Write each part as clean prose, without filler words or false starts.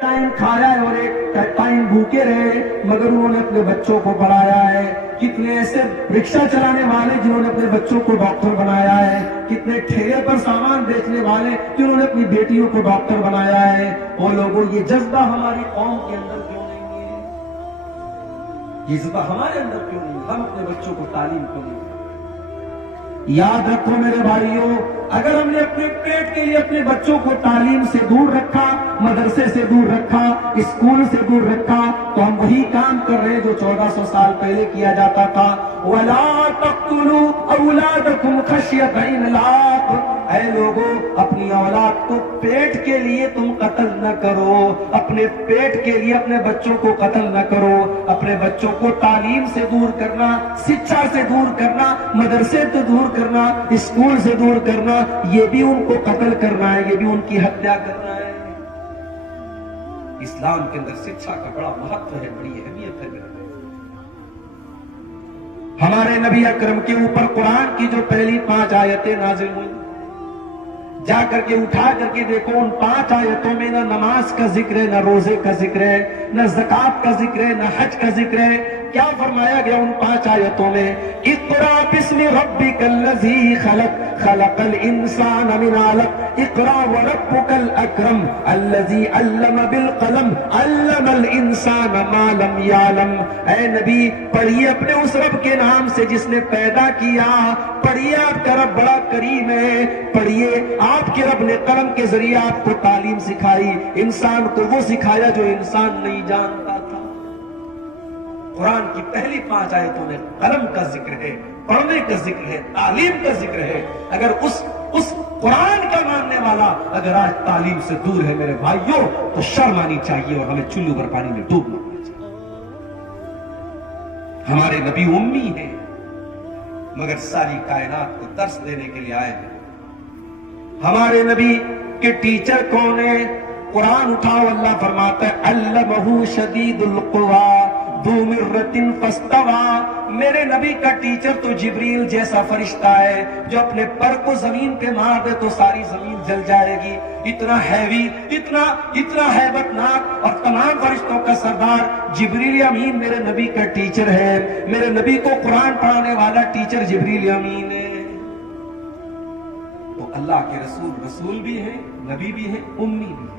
Time کھایا ہے اور ایک ٹائم بھوکے رہے، مگر انہوں نے اپنے بچوں کو پڑھایا ہے۔ کتنے ایسے رکشہ چلانے والے جنہوں نے اپنے بچوں کو ڈاکٹر بنایا ہے، کتنے ٹھیلے پر سامان بیچنے والے جنہوں نے اپنی بیٹیوں کو ڈاکٹر بنایا ہے۔ وہ لوگوں، یہ جذبہ ہماری قوم کے اندر کیوں نہیں ہے؟ یہ جذبہ ہمارے اندر کیوں نہیں ہے؟ ہم اپنے بچوں کو تعلیم کیوں نہیں؟ یاد رکھو میرے بھائیوں، اگر ہم نے اپنے پیٹ کے لیے اپنے بچوں کو تعلیم سے دور رکھا، مدرسے سے دور رکھا، اسکول سے دور رکھا، تو ہم وہی کام کر رہے ہیں جو 1400 سال پہلے کیا جاتا تھا۔ وَلَا تَقْتُلُوا أَوْلَادَكُمْ خَشْيَةَ إِمْلَاقٍ۔ اے لوگوں، اپنی اولاد کو پیٹ کے لیے تم قتل نہ کرو، اپنے پیٹ کے لیے اپنے بچوں کو قتل نہ کرو۔ اپنے بچوں کو تعلیم سے دور کرنا، شکشا سے دور کرنا، مدرسے سے دور کرنا، اسکول سے دور کرنا، یہ بھی ان کو قتل کرنا ہے، یہ بھی ان کی ہتیا کرنا ہے۔ اسلام کے اندر شکشا کا بڑا مہتو ہے، بڑی اہمیت ہے میرے بھائی۔ ہمارے نبی اکرم کے اوپر قرآن کی جو پہلی 5 آیتیں نازل ہوئی، جا کر کے اٹھا کر کے دیکھو، ان 5 آیتوں میں نہ نماز کا ذکر ہے، نہ روزے کا ذکر ہے، نہ زکوٰۃ کا ذکر ہے، نہ حج کا ذکر ہے۔ کیا فرمایا گیا ان 5 آیتوں میں؟ اقرا بسم ربک الذی خلق، خلق الانسان من علق، اقرا وربک الاکرم الذی علم بالقلم، علم الانسان ما لم یعلم۔ اے نبی، پڑھیے اپنے اس رب کے نام سے جس نے پیدا کیا، پڑھیے آپ کا رب بڑا کریم ہے، پڑھیے آپ کے رب نے قلم کے ذریعے آپ کو تعلیم سکھائی، انسان کو وہ سکھایا جو انسان نہیں جانتا تھا۔ قرآن کی پہلی 5 آیتوں میں قلم کا ذکر ہے، پڑھنے کا ذکر ہے، تعلیم کا ذکر ہے۔ اگر اس قرآن کا ماننے والا اگر آج تعلیم سے دور ہے میرے بھائیوں، تو شرم آنی چاہیے اور ہمیں چلو بھر پانی میں ڈوبنا چاہیے۔ ہمارے نبی امی ہیں، مگر ساری کائنات کو درس دینے کے لیے آئے ہیں۔ ہمارے نبی کے ٹیچر کون ہیں؟ قرآن اٹھاؤ، اللہ فرماتا ہے علمہ شدید القویٰ ذو مرۃ فاستویٰ۔ میرے نبی کا ٹیچر تو جبریل جیسا فرشتہ ہے، جو اپنے پر کو زمین پہ مار دے تو ساری زمین جل جائے گی۔ اتنا ہیوی، اتنا ہیبت ناک اور تمام فرشتوں کا سردار جبریل امین میرے نبی کا ٹیچر ہے۔ میرے نبی کو قرآن پڑھانے والا ٹیچر جبریل امین ہے۔ تو اللہ کے رسول بھی ہے، نبی بھی ہے، امی بھی ہے۔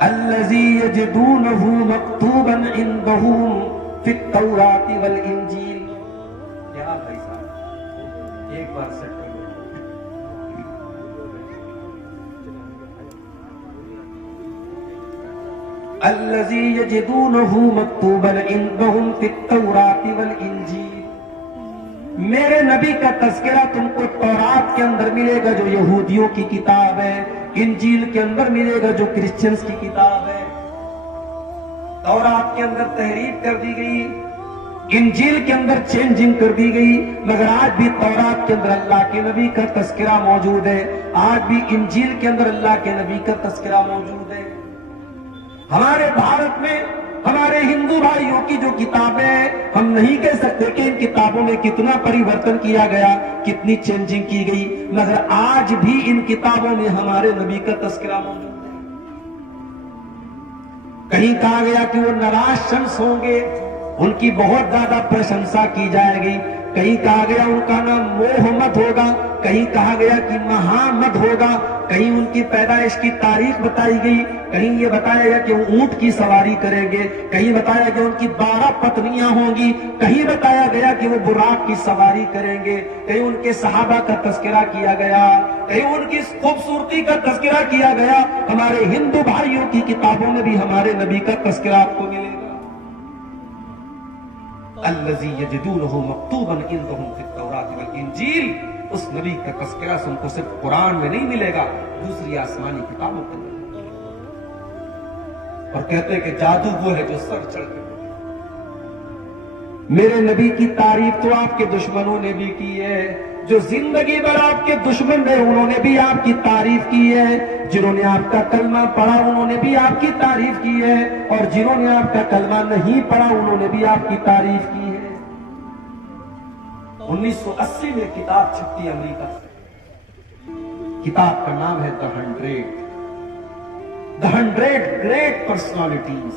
الذی یجدونہ مکتوبا عندہم فی التوراۃ والانجیل۔ کیا بھائی صاحب، ایک بار سیٹ کر لو۔ الذی یجدونہ مکتوبا عندہم فی التوراۃ والانجیل۔ میرے نبی کا تذکرہ تم کو تورات کے اندر ملے گا جو یہودیوں کی کتاب ہے، انجیل کے اندر ملے گا جو کرسچنز کی کتاب ہے۔ تورات کے اندر تحریف کر دی گئی، انجیل کے اندر چینجنگ کر دی گئی، مگر آج بھی تورات کے اندر اللہ کے نبی کا تذکرہ موجود ہے، آج بھی انجیل کے اندر اللہ کے نبی کا تذکرہ موجود ہے۔ ہمارے بھارت میں ہمارے ہندو بھائیوں کی جو کتابیں ہیں، ہم نہیں کہہ سکتے کہ ان کتابوں میں کتنا پریورتن کیا گیا، کتنی چینجنگ کی گئی، مگر آج بھی ان کتابوں میں ہمارے نبی کا تذکرہ موجود ہے۔ کہیں کہا گیا کہ وہ نراش شمس ہوں گے، ان کی بہت زیادہ پرشنسا کی جائے گی۔ کہیں کہا گیا ان کا نام محمد ہوگا، کہیں کہا گیا کہ محمد ہوگا، کہیں ان کی پیدائش کی تاریخ بتائی گئی، کہیں یہ بتایا گیا کہ وہ اونٹ کی سواری کریں گے، کہیں بتایا گیا ان کی 12 پتنیاں ہوں گی، کہیں بتایا گیا کہ وہ براق کی سواری کریں گے، کہیں ان کے صحابہ کا تذکرہ کیا گیا، کہیں ان کی خوبصورتی کا تذکرہ کیا گیا۔ ہمارے ہندو بھائیوں کی کتابوں میں بھی ہمارے نبی کا تذکرہ آپ کو ملے گا۔ الذی یجدونہ مکتوبا عندہم فی التوراۃ والانجیل۔ اس نبی کا تذکرہ ان کو صرف قرآن میں نہیں ملے گا، دوسری آسمانی کتابوں کے اندر ملے گا۔ اور کہتے ہیں کہ جادو وہ ہے جو سر چڑھ کے۔ میرے نبی کی تعریف تو آپ کے دشمنوں نے بھی کی ہے، جو زندگی بھر آپ کے دشمن رہے انہوں نے بھی آپ کی تعریف کی ہے، جنہوں نے آپ کا کلمہ پڑھا انہوں نے بھی آپ کی تعریف کی ہے، اور جنہوں نے آپ کا کلمہ نہیں پڑھا انہوں نے بھی آپ کی تعریف کی ہے۔ 1980 میں کتاب چھپتی امریکہ سے، کتاب کا نام ہے The 100۔ the 100 great personalities,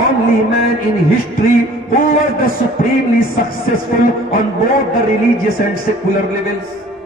only man in history who was the supremely successful on both the religious and secular levels।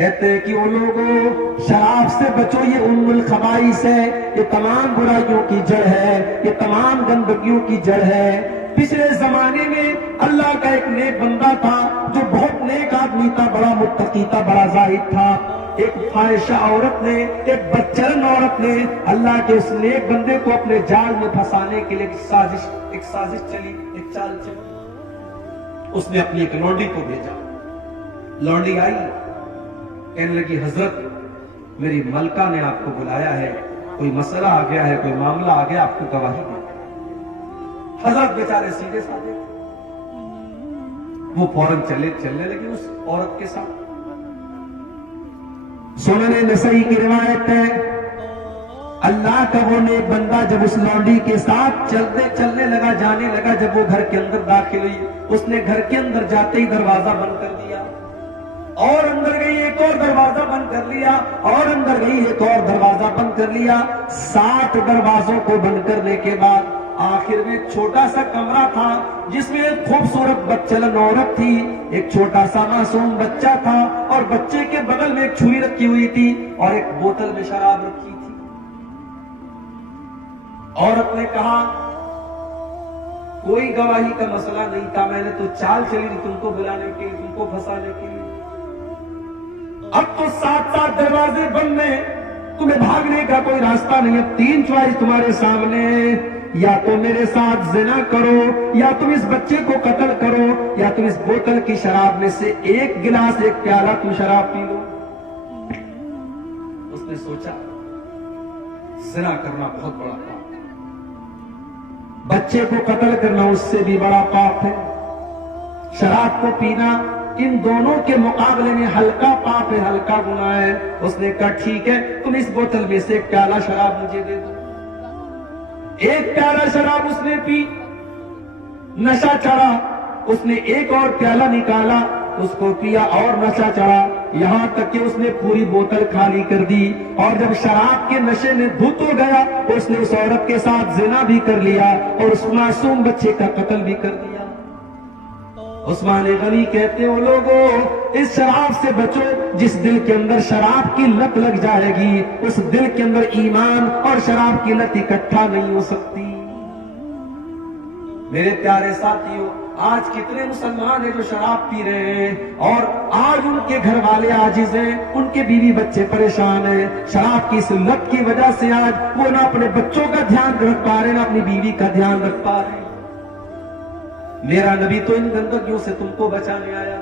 کہتے ہیں کہ وہ لوگوں شراب سے بچو، یہ ام الخبائث ہے، یہ تمام برائیوں کی جڑ ہے، یہ تمام گندگیوں کی جڑ ہے۔ پچھلے زمانے میں اللہ کا ایک نیک بندہ تھا جو بہت نیک آدمی تھا، بڑا متقی تھا، بڑا زاہد تھا۔ ایک فاحشہ عورت نے، ایک بدچلن عورت نے اللہ کے اس نیک بندے کو اپنے جال میں پھنسانے کے لیے ایک سازش چلی، ایک چال چلی۔ اس نے اپنی ایک لونڈی کو بھیجا، لونڈی آئی، کہنے لگی حضرت میری ملکہ نے آپ کو بلایا ہے، کوئی مسئلہ آ گیا ہے، کوئی معاملہ آ گیا، آپ کو گواہی دے۔ حضرت بیچارے سیدھے سادے، وہ فوراً چلنے لگی اس عورت کے ساتھ۔ سنن نسائی کی روایت ہے، اللہ کا وہ نیک بندہ جب اس لونڈی کے ساتھ چلنے لگا، جانے لگا، جب وہ گھر کے اندر داخل ہوئی، اس نے گھر کے اندر جاتے ہی دروازہ بند کر دیا، اور اندر گئی ایک اور دروازہ بند کر لیا، اور اندر گئی ایک اور دروازہ بند کر لیا۔ 7 دروازوں کو بند کرنے کے بعد آخر میں ایک چھوٹا سا کمرہ تھا جس میں ایک خوبصورت بدچلن عورت تھی، ایک چھوٹا سا معصوم بچہ تھا، اور بچے کے بغل میں ایک چھری رکھی ہوئی تھی اور ایک بوتل میں شراب رکھی تھی۔ عورت نے کہا کوئی گواہی کا مسئلہ نہیں تھا، میں نے تو چال چلی تھی تم کو بلانے کے لیے، تم کو پھنسانے کے لیے۔ اب تو 7 دروازے بند ہیں، تمہیں بھاگنے کا کوئی راستہ نہیں، اب 3 چوائس تمہارے سامنے، یا تو میرے ساتھ زنا کرو، یا تم اس بچے کو قتل کرو، یا تم اس بوتل کی شراب میں سے ایک گلاس، ایک پیالہ تم شراب پی لو۔ اس نے سوچا زنا کرنا بہت بڑا پاپ ہے، بچے کو قتل کرنا اس سے بھی بڑا پاپ ہے، شراب کو پینا ان دونوں کے مقابلے میں ہلکا پاپ ہے، ہلکا گناہ ہے۔ اس نے کہا ٹھیک ہے، تم اس بوتل میں سے ایک پیالہ شراب مجھے دے دو۔ ایک پیالہ شراب اس نے پی، نشہ چڑھا، اس نے ایک اور پیالہ نکالا، اس کو پیا اور نشہ چڑھا، یہاں تک کہ اس نے پوری بوتل خالی کر دی۔ اور جب شراب کے نشے میں دھت ہو گیا، اس نے اس عورت کے ساتھ زنا بھی کر لیا اور اس معصوم بچے کا قتل بھی کر دیا۔ عثمان غنی کہتے ہو لوگوں اس شراب سے بچو، جس دل کے اندر شراب کی لت لگ جائے گی اس دل کے اندر ایمان اور شراب کی لت اکٹھا نہیں ہو سکتی۔ میرے پیارے ساتھیوں، آج کتنے مسلمان ہیں جو شراب پی رہے ہیں اور آج ان کے گھر والے عاجز ہیں، ان کے بیوی بچے پریشان ہیں، شراب کی اس لت کی وجہ سے آج وہ نہ اپنے بچوں کا دھیان رکھ پا رہے، نہ اپنی بیوی کا دھیان رکھ پا رہے۔ میرا نبی تو ان گندگیوں سے تم کو بچانے آیا،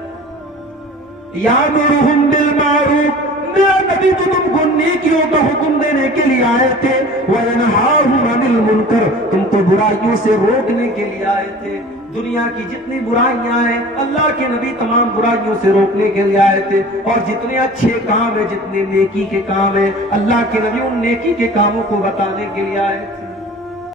یامرہم بالمعروف، میرا نبی تو تم کو نیکیوں کا حکم دینے کے لیے آئے تھے، وینہاہم عن المنکر، تم کو برائیوں سے روکنے کے لیے آئے تھے۔ دنیا کی جتنی برائیاں ہیں اللہ کے نبی تمام برائیوں سے روکنے کے لیے آئے تھے، اور جتنے اچھے کام ہیں، جتنے نیکی کے کام ہیں اللہ کے نبی ان نیکی کے کاموں کو بتانے کے لیے آئے تھے۔